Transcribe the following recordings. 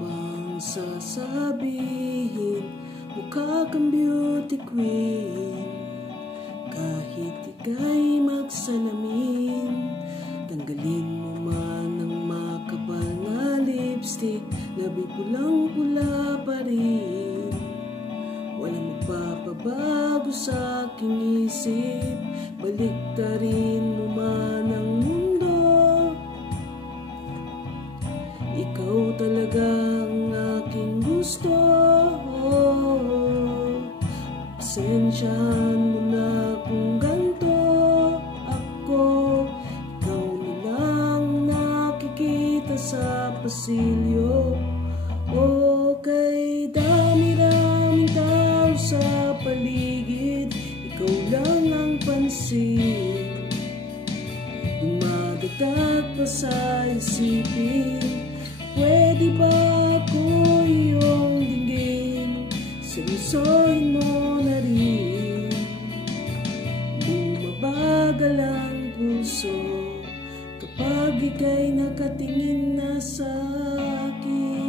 bang sasabihin? Mukha kang beauty queen. Kahit ika'y magsalamin, tanggalin mo man ang makapal na lipstick, labi pulang-pula pa rin. Walang magpapabago sa aking isip, baliktarin mo man ang mundo. Ikaw talaga ang aking gusto. Pasensyahan mo na kung ganito ako. Ikaw na lang nakikita sa pasilyo. Okay, dami-daming tao sa paligid, ikaw lang ang pansin. Dumadagdag pa sa isipin, pwede ba ako iyong dinggin? Seryosohin mo na rin. Bumabagal ang puso kapag ika'y nakatingin na sa akin.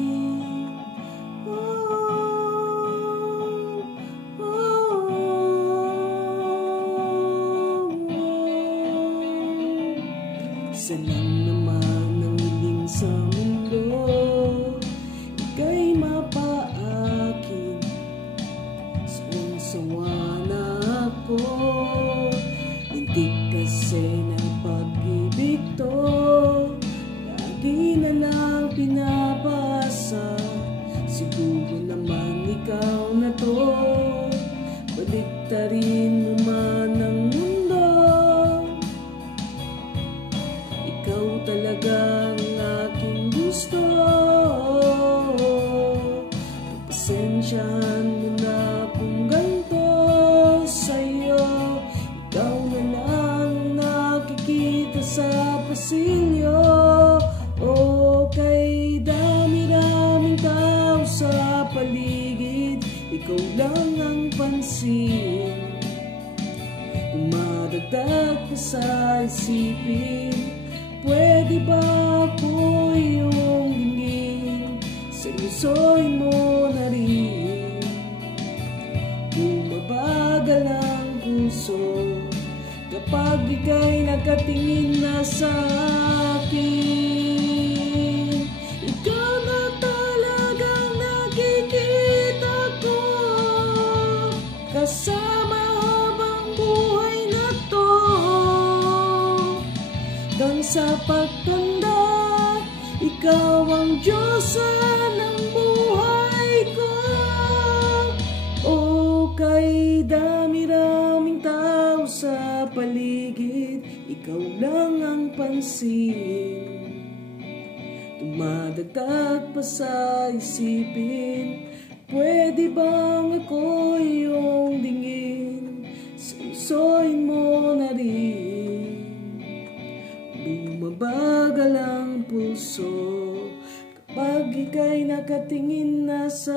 Isa lang naman ang hiling sa mundo, ika'y mapaakin. Sawang-sawa na ako, lintik kasi ng pag-ibig to. Lagi na lang pinapasa, siguro naman ikaw na to. Baliktarin mo man ang mundo, ikaw talaga ang aking gusto. Pasensyahan mo na kung ganito sa'yo. Ikaw na lang nakikita sa pasilyo. Okay, dami-daming tao sa paligid, ikaw lang ang pansin. Dumadagdag pa sa isipin, pwede ba ako iyong dinggin? Seryosohin mo na rin. Bumabagal ang puso kapag ika'y nakatingin na sa akin. Ikaw na talagang nakikita ko, kasama habang buhay na to. Hanggang sa pagtanda, ikaw ang Diyosa ng buhay ko. Okay, dami-raming tao sa paligid, ikaw lang ang pansin. Dumadagdag pa sa isipin, pwede bang ako iyong dinggin? Seryosohin mo na rin. Bumabagal ang puso kapag ika'y nakatingin na sa